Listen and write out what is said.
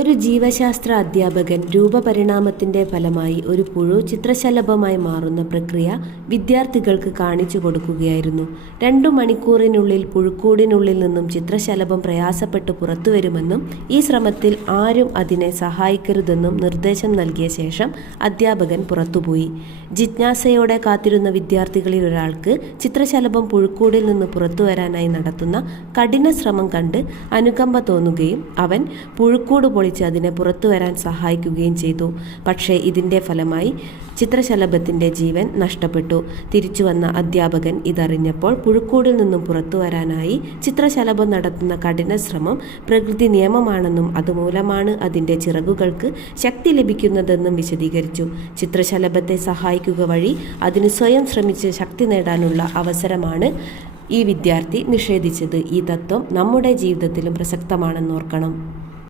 ഒരു ജീവശാസ്ത്ര അധ്യാപകൻ രൂപപരിണാമത്തിൻ്റെ ഫലമായി ഒരു പുഴു ചിത്രശലഭമായി മാറുന്ന പ്രക്രിയ വിദ്യാർത്ഥികൾക്ക് കാണിച്ചു കൊടുക്കുകയായിരുന്നു. 2 മണിക്കൂറിനുള്ളിൽ പുഴുക്കൂടിനുള്ളിൽ നിന്നും ചിത്രശലഭം പ്രയാസപ്പെട്ട് പുറത്തുവരുമെന്നും ഈ ശ്രമത്തിൽ ആരും അതിനെ സഹായിക്കരുതെന്നും നിർദ്ദേശം നൽകിയ ശേഷം അധ്യാപകൻ പുറത്തുപോയി. ജിജ്ഞാസയോടെ കാത്തിരുന്ന വിദ്യാർത്ഥികളിൽ ഒരാൾക്ക് ചിത്രശലഭം പുഴുക്കൂടിൽ നിന്ന് പുറത്തുവരാനായി നടത്തുന്ന കഠിന ശ്രമം കണ്ട് അനുകമ്പ തോന്നുകയും അവൻ പുഴുക്കൂട് പൊളിച്ച് അതിനെ പുറത്തു വരാൻ സഹായിക്കുകയും ചെയ്തു. പക്ഷേ ഇതിൻ്റെ ഫലമായി ചിത്രശലഭത്തിൻ്റെ ജീവൻ നഷ്ടപ്പെട്ടു. തിരിച്ചു വന്ന അധ്യാപകൻ ഇതറിഞ്ഞപ്പോൾ പുഴുക്കൂടിൽ നിന്നും പുറത്തു വരാനായി ചിത്രശലഭം നടത്തുന്ന കഠിന ശ്രമം പ്രകൃതി നിയമമാണെന്നും അതുമൂലമാണ് അതിൻ്റെ ചിറകുകൾക്ക് ശക്തി ലഭിക്കുന്നതെന്നും വിശദീകരിച്ചു. ചിത്രശലഭത്തെ സഹായിക്കുക വഴി അതിന് സ്വയം ശ്രമിച്ച് ശക്തി നേടാനുള്ള അവസരമാണ് ഈ വിദ്യാർത്ഥി നിഷേധിച്ചത്. ഈ തത്വം നമ്മുടെ ജീവിതത്തിലും പ്രസക്തമാണെന്നോർക്കണം.